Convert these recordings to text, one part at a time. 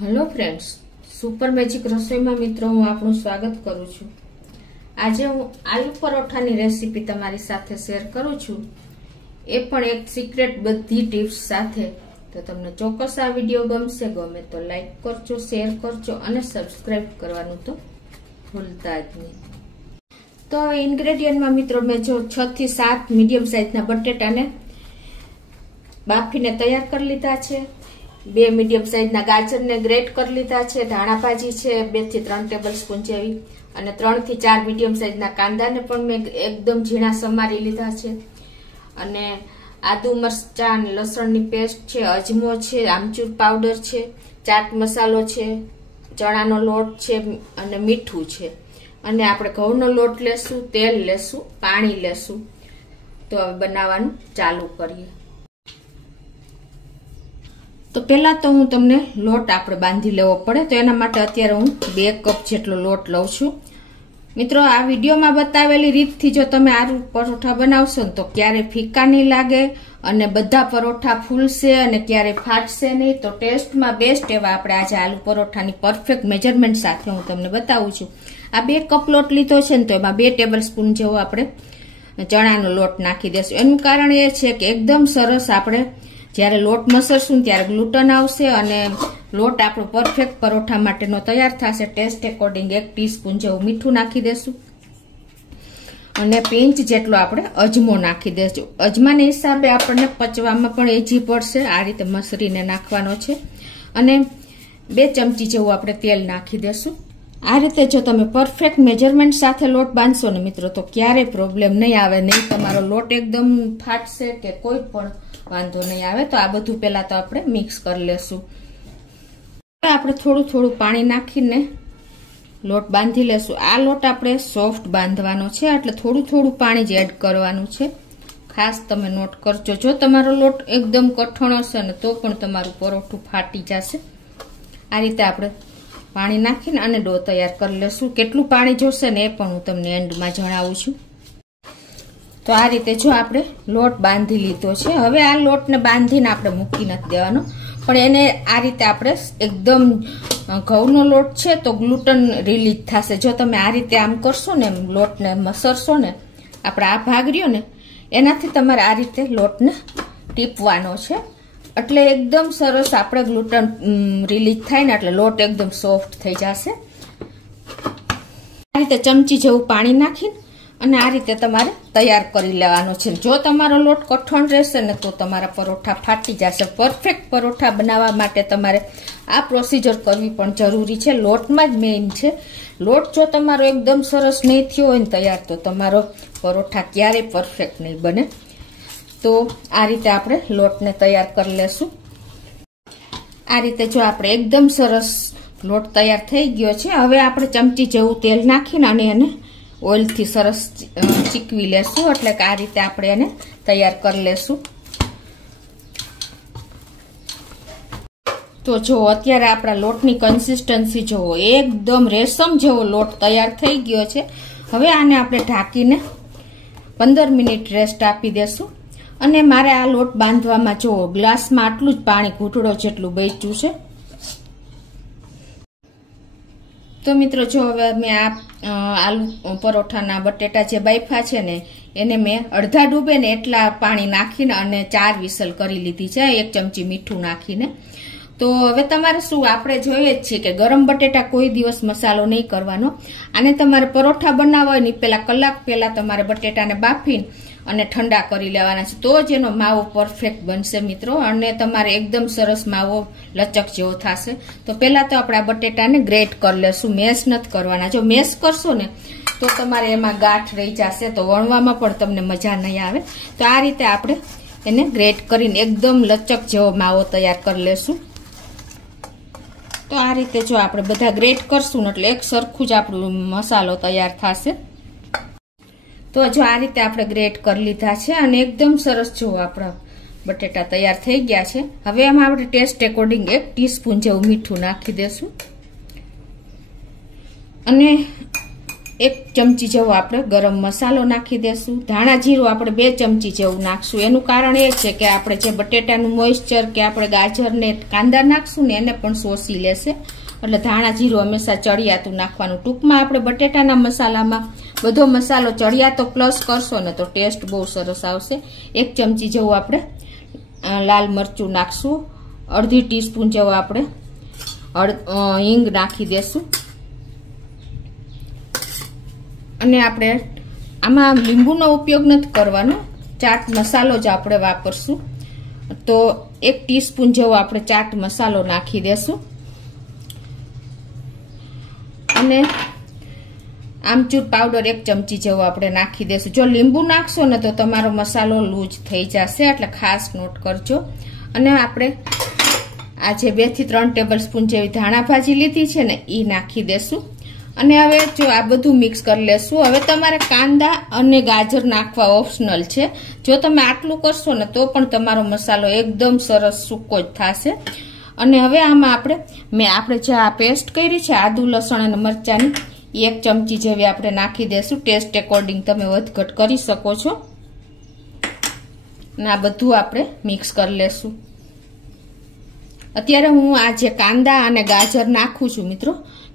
Hello friends, super magic रसोई में मित्रों हूँ आपनु स्वागत करू छू। आज हूँ आलू परोठानी रेसिपी तमारी साथे शेर करू छू, ए पण एक सीक्रेट बधी टिप्स साथे। तो तमने चोक्कस आ विडियो गमशे, गमे तो लाइक करजो, शेर करजो अने सब्सक्राइब करवानुं तो भूलता ज नहीं। तो इन्ग्रेडियंट में मित्रों मैं जो 6 થી 7 मीडियम साइज ना बटेटा ने बाफीने तैयार कर लीधा छे। 2 मीडियम साइज ना गाजर ने ग्रेट कर लीधा छे। धाणा भाजी छे 2 થી 3 टेबल स्पून जेवी अने 3 થી 4 मीडियम साइज ना कांदा ने पण मैं एकदम झीणा समारी लीधा छे। अने आदू मरचा अने लसण नी पेस्ट छे, अजमो छे, आमचूर पाउडर छे, चाट मसालो छे, चणानो लोट छे अने मीठू छे। अने आपणे घઉંનો लोट लेशुं, तेल लेशुं, पाणी लेशुं। तो हवे बनाववानुं चालू करीए। तो पहला तो हूँ तमने लोट आपणे बांधी लेवो पड़े, तो एना माटे अत्यारे हूँ 2 कप जेटलो लोट लઉં છું। मित्रों आ विडियो में बतावेली रीत थी जो तमे आलू परोठा बनावशो तो क्यारे फीका नहीं लागे अने बधा परोठा फूलशे अने क्यारे फाटशे नहीं। तो टेस्ट में बेस्ट एवा आपणे आज आलू परोठानी परफेक्ट मेजरमेंट साथे हूँ तमने बतावुं छुं। आ 2 कप लोट लीधो छे तो एमां 2 टेबल स्पून जेवो आपणे चणानो लोट नाखी देशुं। एनुं कारण ए छे के एकदम सरस आपणे ज्यारे लोट मसरशुं त्यारे ग्लूटन आवशे अने लोट आपणो परफेक्ट परोठा माटेनो तैयार थशे। टेस्ट अकोर्डिंग 1 टीस्पून जेवुं मीठुं नाखी देशुं अने पिंच जेटलो आपणे अजमो नाखी देशुं। अजमाने हिसाबे आपणे पचवामां पण इजी पड़शे। आ रीते मसरीने नाखवानो छे अने 2 चमची जेवुं आपणे तेल नाखी देशुं। आ रीते जो तमे परफेक्ट मेजरमेंट साथे लोट बांधशो ने मित्रों तो क्यारे प्रॉब्लम नहीं आवे, नहीं तमारो लोट एकदम फाटशे के कोई पण वांधो नहीं आवे। तो आ बधुं पहेला तो आपणे मिक्स कर लेशुं। आपणे थोड़ुं थोड़ुं पाणी नाखीने लोट बांधी लेशुं। आ लोट आपणे सॉफ्ट बांधवानो छे એટલે થોડું થોડું પાણી જ એડ કરવાનું છે। ખાસ તમે નોટ કરજો, જો તમારો લોટ એકદમ કઠણ હશે ને તો પણ તમારું પરોઠું ફાટી જશે। આ રીતે આપણે પાણી નાખીને અને ડો તૈયાર કરી લેશું। કેટલું પાણી જોશે ને એ પણ હું તમને એન્ડમાં જણાવું છું। तो आ रीते जो आपणे लोट बांधी लीधो छे। हवे आ लोटने बांधीने आपणे मूकी नथी देवानो, पण एने आ रीते आपणे एकदम घઉંનો लोट छे तो ग्लूटन रिलीज थशे। जो तमे आ रीते आम करशो ने लोटने मसरशो ने आपणे आ भाग रह्यो ने एनाथी तमारे आ रीते लोटने टीपवानो छे એટલે एकदम सरस आपणे ग्लूटन रिलीज थाय ने એટલે लोट एकदम सॉफ्ट थई जशे। आ रीते चमची जेवुं पाणी नाखीने અને આ રીતે તમારે તૈયાર કરી લેવાનો છે। જો તમારો લોટ કઠણ રહેશે ને તો તમારા પરોઠા ફાટી જશે। પરફેક્ટ પરોઠા બનાવવા માટે તમારે આ પ્રોસિજર કરવી પણ જરૂરી છે। લોટમાં જ મેઇન છે। લોટ જો તમારો એકદમ સરસ નહીં થયો હોય ને તૈયાર તો તમારો પરોઠા ક્યારેય પરફેક્ટ નહીં બને। તો આ રીતે આપણે લોટને તૈયાર કરી લેશું। આ રીતે જો આપણે એકદમ સરસ લોટ તૈયાર થઈ ગયો છે। હવે આપણે ચમચી જેવું તેલ નાખીને અને એને ઓઇલ थी सरस चीकवी लेशुं એટલે કે આ રીતે આપણે એને તૈયાર કરી લેશું। તો જો અત્યારે આપણા લોટની કન્સિસ્ટન્સી જોવો, એકદમ રેશમ જેવો લોટ તૈયાર થઈ ગયો છે। હવે આને આપણે ઢાંકીને 15 મિનિટ રેસ્ટ આપી દેશું। અને મારે આ લોટ બાંધવામાં જો ગ્લાસમાં આટલું જ પાણી ઘૂંટડો જેટલું બચ્યું છે। तो मित्रों जो हवे मैं आ आलू परोठाना बटेटा जे बायफा छे ने एने मैं अर्धा डूबे ने एटला पाणी नाखीने अने 4 विसल करी लीधी छे, 1 चमची मीठू नाखीने। तो हवे तमारे शुं आपणे जोईए ज छे के गरम बटेटा कोई दिवस मसालो नहीं करवानो। आने तमारे परोठा बनाववा होय ने पेला कलाक पेला तमारे बटेटाने बाफीने અને ठंडा करी लेवाना छे, तो ज एनो मावो परफेक्ट बनशे मित्रों। अने तमारे एकदम सरस मावो लचक जेवो थशे। तो पहेला तो आपणे बटेटाने ग्रेट कर लेशुं, मेश नथी करवाना। जो मेश करशो ने तो तमारे एमां गांठ रही जशे तो वणवामां पण तमने मजा नहीं आवे। तो आ रीते आपणे एने ग्रेट करीने एकदम लचक जेवो मावो तैयार कर लेशुं। तो आ रीते जो आपणे बधा ग्रेट करशुं એટલે એક સરખું જ આપણો મસાલો તૈયાર થશે। तो जो आ रीते आपणे ग्रेट कर लीधा छे अने एकदम सरस जो आपणा बटेटा तैयार थई गया छे। हवे आमां आपणे टेस्ट अकोर्डिंग 1 टीस्पून जेवुं मीठुं नाखी देशुं अने 1 ચમચી જેવો આપણે ગરમ મસાલો નાખી દેશું। ધાણા જીરું આપણે 2 ચમચી જેવું નાખશું। એનું કારણ એ છે કે આપણે જે બટેટાનું મોઇસ્ચર કે આપણે ગાજર ને કાંદા નાખશું ને એને પણ શોષી લેશે, એટલે ધાણા જીરું હંમેશા ચડિયાતું નાખવાનું। ટૂંકમાં આપણે બટેટાના મસાલામાં બધો મસાલો ચડિયાતો પ્લસ કરશો ને તો ટેસ્ટ બહુ સરસ આવશે। 1 ચમચી જેવું આપણે લાલ મરચું નાખશું। અડધી ટીસ્પૂન જેવો આપણે હિંગ નાખી દેશું। અને આપણે આમાં લીંબુનો ઉપયોગ નથી કરવાનો, ચાટ મસાલો જ આપણે વાપરશું। તો 1 ટીસ્પૂન જેવો આપણે ચાટ મસાલો નાખી દેશું અને આમચૂર પાવડર 1 ચમચી જેવો આપણે નાખી દેશું। જો લીંબુ નાખશો ને તો તમારો મસાલો લૂઝ થઈ જશે, એટલે ખાસ નોટ કરજો। અને આપણે આ જે 2 થી 3 ટેબલ સ્પૂન જેવી ધાણા ભાજી લીધી છે ને એ નાખી દેશું। અને હવે જો આ બધું મિક્સ કરી લેશું। હવે તમારે કાંદા અને ગાજર નાખવા ઓપ્શનલ છે, જો તમે આટલું કરશો ને તો પણ તમારો મસાલો એકદમ સરસ સૂકો જ થશે। અને હવે આમાં આપણે જે આ પેસ્ટ કરી છે આદુ લસણ અને મરચાંની 1 ચમચી જેવી આપણે નાખી દેશું। ટેસ્ટ એકોર્ડિંગ તમે વધઘટ કરી શકો છો। અને આ બધું આપણે મિક્સ કરી લેશું। અત્યારે હું આ જે કાંદા અને ગાજર નાખું છું મિત્રો,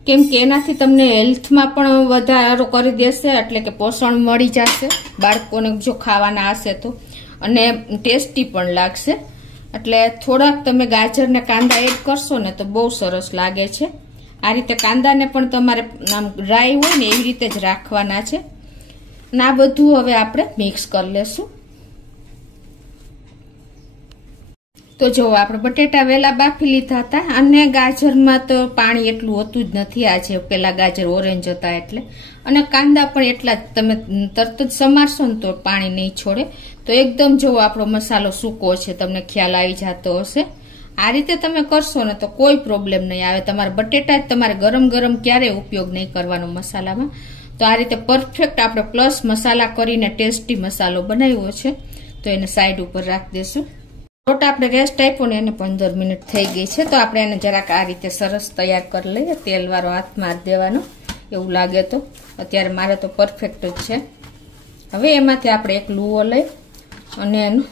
કેમ કે એનાથી તમને હેલ્થમાં પણ વધારો કરી દેશે, એટલે કે પોષણ મળી જશે બાળકોને જો ખાવાના હશે તો, અને ટેસ્ટી પણ લાગશે। એટલે થોડાક તમે ગાજર ને કાંદા એડ કરશો ને તો બહુ સરસ લાગે છે। આ રીતે કાંદાને પણ તમારે આમ ડ્રાય હોય ને એવી રીતે જ રાખવાના છે। અને આ બધું હવે આપણે મિક્સ કરી લેશું। તો જો આપણે બટેટા વેલા બાફી લીધા હતા, અને ગાજરમાં તો પાણી એટલું હોતું જ નથી, આજે પેલા ગાજર ઓરેન્જ હતા એટલે, અને કાંદા પણ એટલા જ તમે તરત જ સમારશો ને તો પાણી નહીં છોડે। તો એકદમ જો આપણો મસાલો સૂકો છે, તમને ખ્યાલ આવી જતો હશે। આ રીતે તમે કરશો ને તો કોઈ પ્રોબ્લેમ નહીં આવે। તમારે બટેટા જ તમારે ગરમ ગરમ ક્યારેય ઉપયોગ નહીં કરવાનો મસાલામાં। તો આ રીતે પરફેક્ટ આપણે પ્લસ મસાલા કરીને ટેસ્ટી મસાલો બનાવ્યો છે, તો એને સાઈડ ઉપર રાખી દેશું। લોટ આપણે રેસ્ટ આપ્યો ને એને 15 મિનિટ થઈ ગઈ છે, તો આપણે એને જરાક આ રીતે સરસ તૈયાર કરી લઈએ। તેલવાળો હાથમાં હાથ દેવાનો એવું લાગે તો, અત્યારે મારે તો પરફેક્ટ જ છે। હવે એમાંથી આપણે એક લુઓ લઈ અને એનું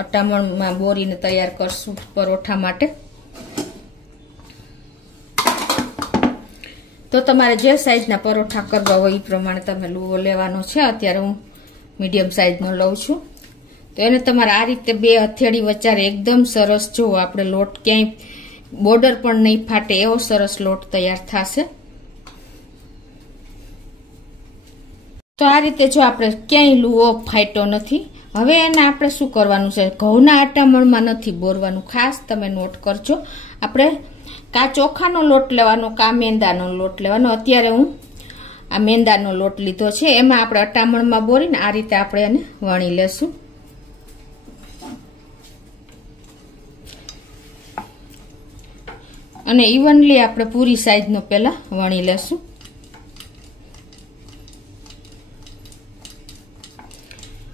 અટામણમાં બોરીને તૈયાર કરશું પરોઠા માટે। તો તમારે જે સાઈઝના પરોઠા કરવા હોય એ પ્રમાણે તમે લુઓ લેવાનો છે। અત્યારે હું મીડિયમ સાઈઝનો લઉં છું। તો એને તમારે આ રીતે 2 હથેળી વચારે એકદમ સરસ, જો આપણે લોટ ક્યાંય બોર્ડર પણ નહીં ફાટે એવો સરસ લોટ તૈયાર થશે। તો આ રીતે જો આપણે ક્યાંય લુઓ ફાટ્યો નથી। હવે એને આપણે શું કરવાનું છે, ઘઉંના આટામણમાં નથી બોરવાનું, ખાસ તમે નોટ કરજો। આપણે કા ચોખાનો લોટ લેવાનો કા મેંદાનો લોટ લેવાનો। અત્યારે હું આ મેંદાનો લોટ લીધો છે, એમાં આપણે અટામણમાં બોરીને આ રીતે આપણે એને વણી લેશું। અને ઇવનલી આપણે પૂરી સાઈઝનો પહેલા વણી લેશું।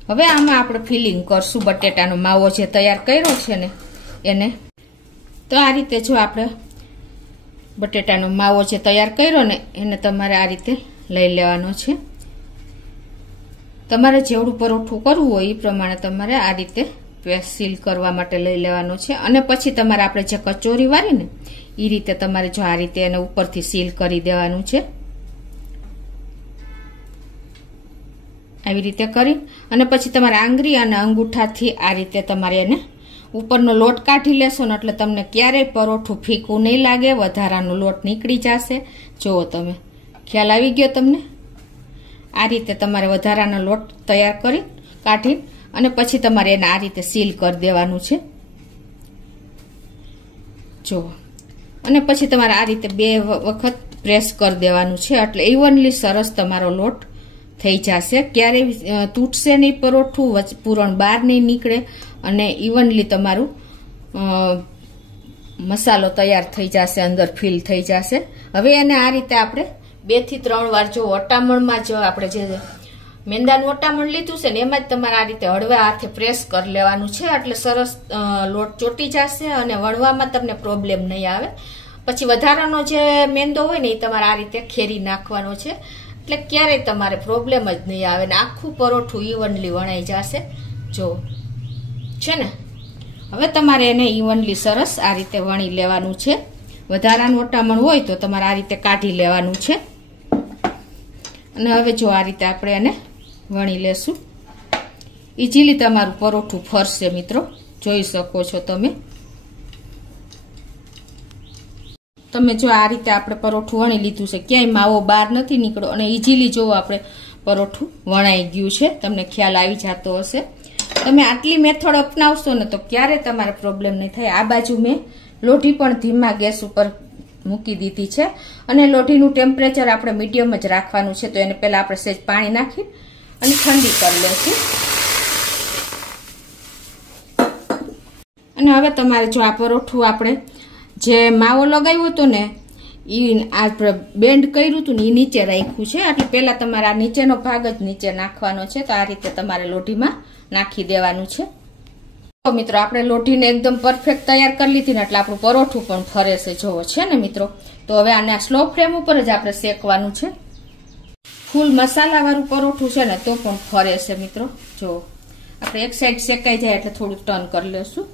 હવે આમાં આપણે ફિલિંગ કરશું બટેટાનો માવો જે તૈયાર કર્યો છે ને એને। તો આ રીતે જો આપણે બટેટાનો માવો જે તૈયાર કર્યો ને એને તમારે આ રીતે લઈ લેવાનો છે। તમારે જેવડું પરોઠું કરવું હોય એ પ્રમાણે તમારે આ રીતે સીલ કરવા માટે લઈ લેવાનો છે। અને પછી તમારે આપણે જે કચોરી વાળી ને એ રીતે તમારે જો આ રીતે એને ઉપરથી સીલ કરી દેવાનું છે, આવી રીતે કરી। અને પછી તમારે આંગળી અને અંગૂઠાથી આ રીતે તમારે એને ઉપરનો લોટ કાઢી લેશો ને એટલે તમને ક્યારેય પરોઠું ફીકું નહીં લાગે, વધારાનો લોટ નીકળી જશે। જુઓ તમે, ખ્યાલ આવી ગયો તમને? આ રીતે તમારે વધારાનો લોટ તૈયાર કરી કાઢી અને પછી તમારે એને આ રીતે સીલ કરી દેવાનું છે, જુઓ। અને પછી તમારે આ રીતે 2 વખત પ્રેસ કરી દેવાનું છે, એટલે ઇવનલી સરસ તમારો લોટ થઈ જશે। ક્યારેય તૂટશે નહીં પરોઠું, પૂરણ બહાર નહીં નીકળે, અને ઇવનલી તમારું મસાલો તૈયાર થઈ જશે, અંદર ફિલ થઈ જશે। હવે એને આ રીતે આપણે 2 થી 3 વાર જો વટામણમાં જો આપણે જે મેંદાનું વટામણ લીધું છે ને એમાં જ તમારે આ રીતે હળવા હાથે પ્રેસ કરી લેવાનું છે, એટલે સરસ લોટ ચોટી જશે અને વણવામાં તમને પ્રોબ્લેમ નહીં આવે। પછી વધારાનો જે મેંદો હોય ને એ તમારે આ રીતે ખેરી નાખવાનો છે, એટલે ક્યારેય તમારે પ્રોબ્લેમ જ નહીં આવે ને આખું પરોઠું ઇવનલી વણાઈ જશે જો છે ને। હવે તમારે એને ઇવનલી સરસ આ રીતે વણી લેવાનું છે। વધારાનું ઓટામણ હોય તો તમારે આ રીતે કાઢી લેવાનું છે અને હવે જો આ રીતે આપણે એને વણી લેશું। ઇઝીલી તમારું પરોઠું ફરશે મિત્રો, જોઈ શકો છો તમે જો આ રીતે આપણે પરોઠું વણી લીધું છે, ક્યાંય માવો બહાર નથી નીકળ્યો અને ઇઝીલી જો આપણે પરોઠું વણાઈ ગયું છે, તમને ખ્યાલ આવી જતો હશે। તમે આટલી મેથડ અપનાવશો ને તો ક્યારે તમારે પ્રોબ્લેમ નહીં થાય। આ બાજુ મેં લોઢી પણ ધીમા ગેસ ઉપર મૂકી દીધી છે અને લોઢીનું ટેમ્પરેચર આપણે મીડિયમ જ રાખવાનું છે। તો એને પહેલા આપણે સહેજ પાણી નાખી અને ઠંડી કરી લેશું। અને હવે તમારે જો આ પરોઠું આપણે જે માવો લગાવ્યો હતો ને એ આપણે બેન્ડ કર્યું હતું ને એ નીચે રાખ્યું છે, એટલે પહેલા તમારે આ નીચેનો ભાગ જ નીચે નાખવાનો છે। તો આ રીતે તમારે લોઢીમાં નાખી દેવાનું છે। તો મિત્રો આપણે લોઢીને એકદમ પરફેક્ટ તૈયાર કરી લીધી ને એટલે આપણું પરોઠું પણ ફરે છે જોવો છે ને મિત્રો। તો હવે આને સ્લો ફ્લેમ ઉપર જ આપણે શેકવાનું છે। ફૂલ મસાલા વાળું પરોઠું છે ને તો પણ ફરે છે મિત્રો। જો આપણે એક સાઈડ શેકાઈ જાય એટલે થોડું ટર્ન કરી લેશું।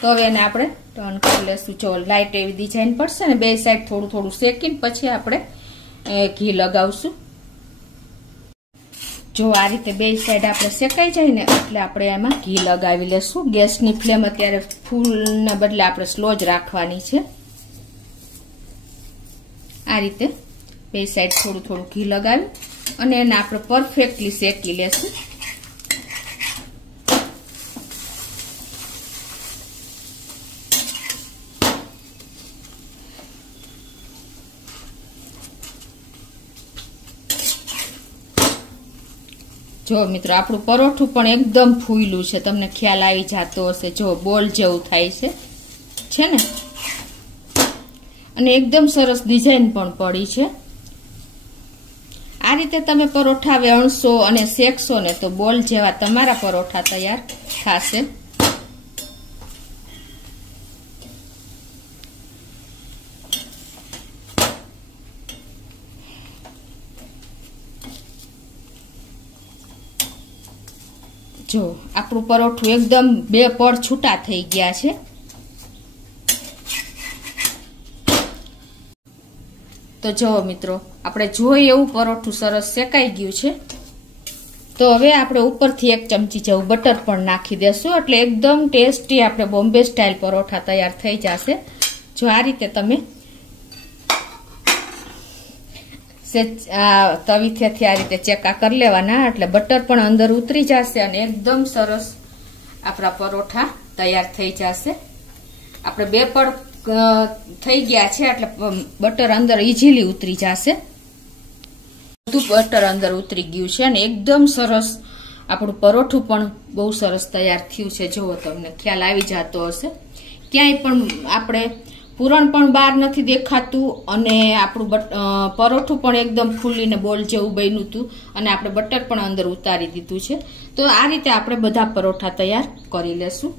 તો હવે એને આપણે ટર્ન કરી લેશું। જો લાઈટ એવી ડિઝાઇન પડશે ને બે સાઈડ થોડું થોડું શેકીને પછી આપણે ઘી લગાવશું। જો આ રીતે બે સાઈડ આપણે શેકાઈ જાય ને એટલે આપણે એમાં ઘી લગાવી લેશું। ગેસની ફ્લેમ અત્યારે ફૂલના બદલે આપણે સ્લો જ રાખવાની છે। આ રીતે બે સાઈડ થોડું થોડું ઘી લગાવી અને એને આપણે પરફેક્ટલી શેકી લેશું। જો મિત્રો આપણું પરોઠું પણ એકદમ ફૂલ્યું છે, તમને ખ્યાલ આવી જતો હશે। જો બોલ જેવું થાય છે ને, અને એકદમ સરસ ડિઝાઇન પણ પડી છે। આ રીતે તમે પરોઠા વેણશો અને શેકશો ને તો બોલ જેવા તમારા પરોઠા તૈયાર થશે। જો આપણું પરોઠું એકદમ બે પડ છૂટા થઈ ગયા છે। તો જો મિત્રો આપણે જોઈએ એવું પરોઠું સરસ શેકાઈ ગયું છે। તો હવે આપણે ઉપરથી 1 ચમચી જેવું બટર પણ નાખી દેશું એટલે એકદમ ટેસ્ટી આપણે બોમ્બે સ્ટાઇલ પરોઠા તૈયાર થઈ જશે। જો આ રીતે તમે તવીથેથી આ રીતે ચેકા કરી લેવાના એટલે બટર પણ અંદર ઉતરી જશે અને એકદમ સરસ આપણા પરોઠા તૈયાર થઈ જશે। આપણે બે પડ થઈ ગયા છે એટલે બટર અંદર ઇઝીલી ઉતરી જશે। બધું બટર અંદર ઉતરી ગયું છે અને એકદમ સરસ આપણું પરોઠું પણ બહુ સરસ તૈયાર થયું છે। જુઓ તમને ખ્યાલ આવી જતો હશે, ક્યાંય પણ આપણે પૂરણ પણ બહાર નથી દેખાતું અને આપણું પરોઠું પણ એકદમ ફૂલીને બોલ જેવું બન્યું હતું અને આપણે બટર પણ અંદર ઉતારી દીધું છે। તો આ રીતે આપણે બધા પરોઠા તૈયાર કરી લેશું।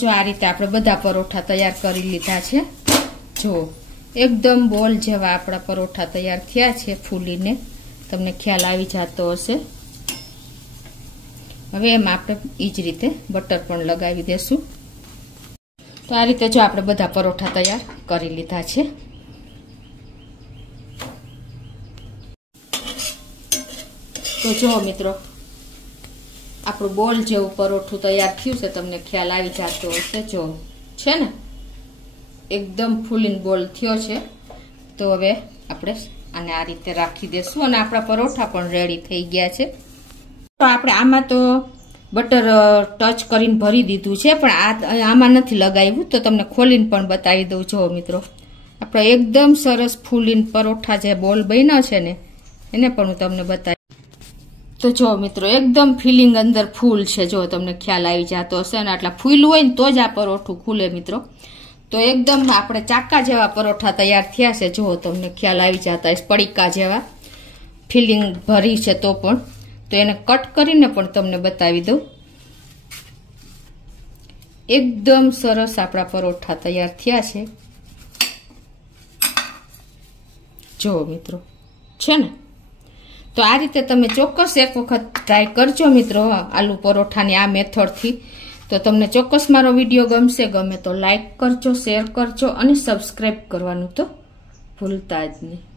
જો આ રીતે આપણે બધા પરોઠા તૈયાર કરી લીધા છે। જો એકદમ બોલ જેવા આપણા પરોઠા તૈયાર થયા છે ફૂલીને, તમને ખ્યાલ આવી જતો હશે। હવે એમાં આપણે એ જ રીતે બટર પણ લગાવી દેશું। તો આ રીતે જો આપણે બધા પરોઠા તૈયાર કરી લીધા છે। તો જો મિત્રો આપણું બોલ જેવું પરોઠું તૈયાર થયું છે, તમને ખ્યાલ આવી જતો હશે। જો છે ને એકદમ ફૂલીને બોલ થયો છે। તો હવે આપણે આને આ રીતે રાખી દેશું અને આપણા પરોઠા પણ રેડી થઈ ગયા છે। તો આપણે આમાં તો બટર ટચ કરીને ભરી દીધું છે પણ આમાં નથી લગાવ્યું, તો તમને ખોલીને પણ બતાવી દઉં। જો મિત્રો આપણે એકદમ સરસ ફૂલીને પરોઠા જે બોલ બન્યો છે ને એને પણ હું તમને બતાવી। તો જો મિત્રો એકદમ ફિલિંગ અંદર ફૂલ છે, જો તમને ખ્યાલ આવી જતો હશે અને આટલા ફૂલ હોય ને તો જ આ પરોઠું ખુલે મિત્રો। તો એકદમ આપણે ચાકા જેવા પરોઠા તૈયાર થયા છે। જો તમને ખ્યાલ આવી જતા હશે, પડીકા જેવા ફિલિંગ ભરી છે। તો પણ તો એને કટ કરીને પણ તમને બતાવી દઉં। એકદમ સરસ આપણા પરોઠા તૈયાર થયા છે। જો મિત્રો છે ને? તો આ રીતે તમે ચોક્કસ એક વખત ટ્રાય કરજો મિત્રો આલુ પરોઠાની આ મેથડથી. તો તમને ચોક્કસ મારો વિડીયો ગમે તો લાઈક કરજો, શેર કરજો અને સબસ્ક્રાઈબ કરવાનું તો ભૂલતા જ નહીં.